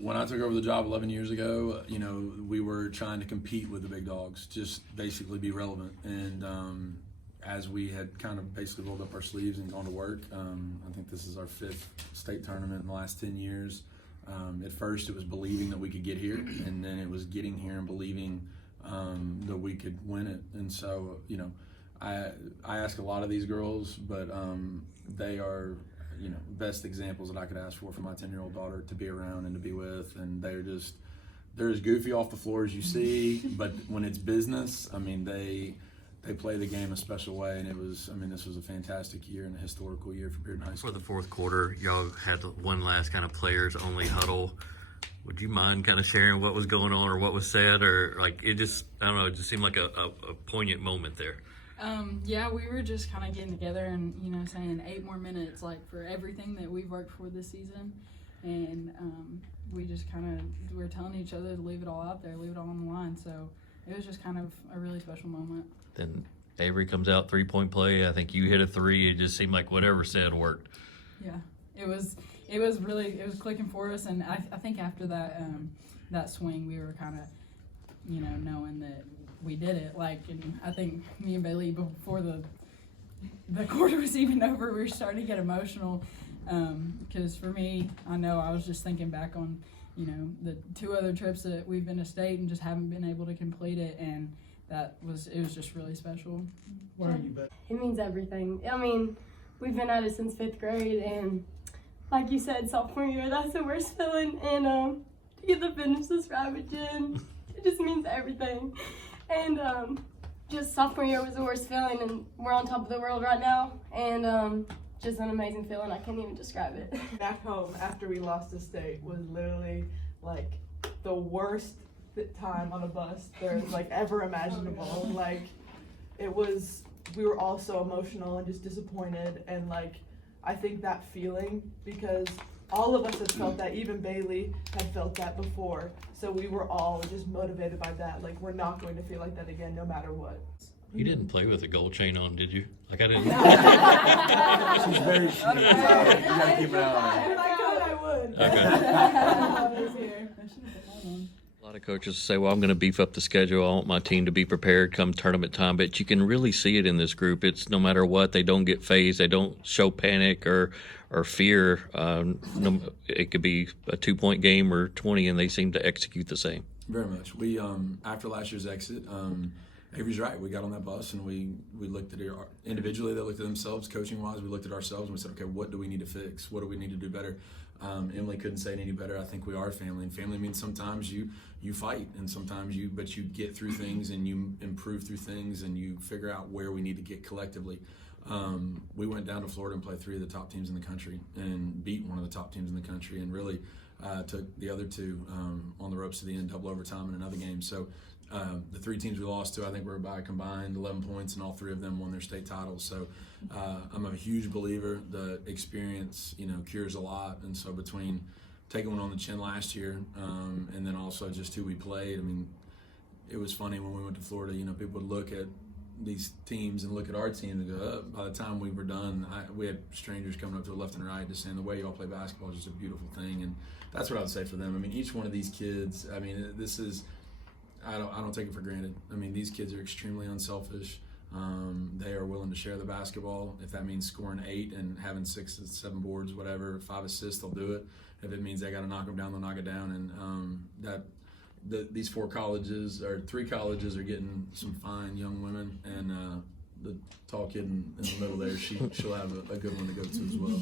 when I took over the job 11 years ago, we were trying to compete with the big dogs, just basically be relevant. And as we had kind of basically rolled up our sleeves and gone to work, I think this is our 5th state tournament in the last 10 years. At first it was believing that we could get here, and then it was getting here and believing that we could win it. And so, I ask a lot of these girls, but they are, best examples that I could ask for my 10-year-old daughter to be around and to be with. And they're as goofy off the floor as you see, but when it's business, they play the game a special way. And this was a fantastic year and a historical year for Bearden High School. For the fourth quarter, y'all had one last kind of players only huddle. Would you mind kind of sharing what was going on or what was said, or it just seemed like a poignant moment there? Yeah, we were just kind of getting together and, saying 8 more minutes, for everything that we've worked for this season. And we just we're telling each other to leave it all out there, leave it all on the line. So it was just kind of a really special moment. Then Avery comes out, 3-point play. I think you hit a 3. It just seemed like whatever said worked. Yeah, it was clicking for us. And I think after that swing, we were kind of, knowing that we did it. And I think me and Bailey, before the quarter was even over, we were starting to get emotional. Because for me, I know I was just thinking back on, the 2 other trips that we've been to state and just haven't been able to complete it. And it was just really special. Where are you, Beth? It means everything. We've been at it since 5th grade, and like you said, sophomore year, that's the worst feeling. And to get to finish this Ravaging, it just means everything. And just sophomore year was the worst feeling, and we're on top of the world right now. And just an amazing feeling. I can't even describe it. Back home after we lost to state was literally the worst time on a bus there's ever imaginable. We were all so emotional and just disappointed, and I think that feeling, because all of us had felt that, even Bailey had felt that before, so we were all just motivated by that. We're not going to feel like that again, no matter what. You didn't play with a gold chain on, did you? I didn't. She's very sure. You gotta keep it out. If I could, I would. Okay. A lot of coaches say, well, I'm going to beef up the schedule. I want my team to be prepared come tournament time. But you can really see it in this group. It's no matter what, they don't get phased. They don't show panic or fear. It could be a 2-point game or 20, and they seem to execute the same. Very much. We after last year's exit, Avery's right. We got on that bus and we looked at it individually. They looked at themselves, coaching wise. We looked at ourselves and we said, okay, what do we need to fix? What do we need to do better? Emily couldn't say it any better. I think we are family, and family means sometimes you fight, and sometimes you get through things and you improve through things and you figure out where we need to get collectively. We went down to Florida and played 3 of the top teams in the country and beat one of the top teams in the country, and really took the other 2 on the ropes to the end, double overtime in another game. So the 3 teams we lost to, I think, were by a combined 11 points, and all 3 of them won their state titles. So I'm a huge believer that experience, cures a lot. And so between taking one on the chin last year and then also just who we played, it was funny when we went to Florida. People would look at these teams and look at our team and go, by the time we were done, we had strangers coming up to the left and right just saying the way you all play basketball is just a beautiful thing. And that's what I would say for them. Each one of these kids, this is, I don't take it for granted. These kids are extremely unselfish. They are willing to share the basketball. If that means scoring 8 and having 6 or 7 boards, whatever, 5 assists, they'll do it. If it means they got to knock them down, they'll knock it down. And these 3 colleges are getting some fine young women, and the tall kid in the middle there, she'll have a good one to go to as well.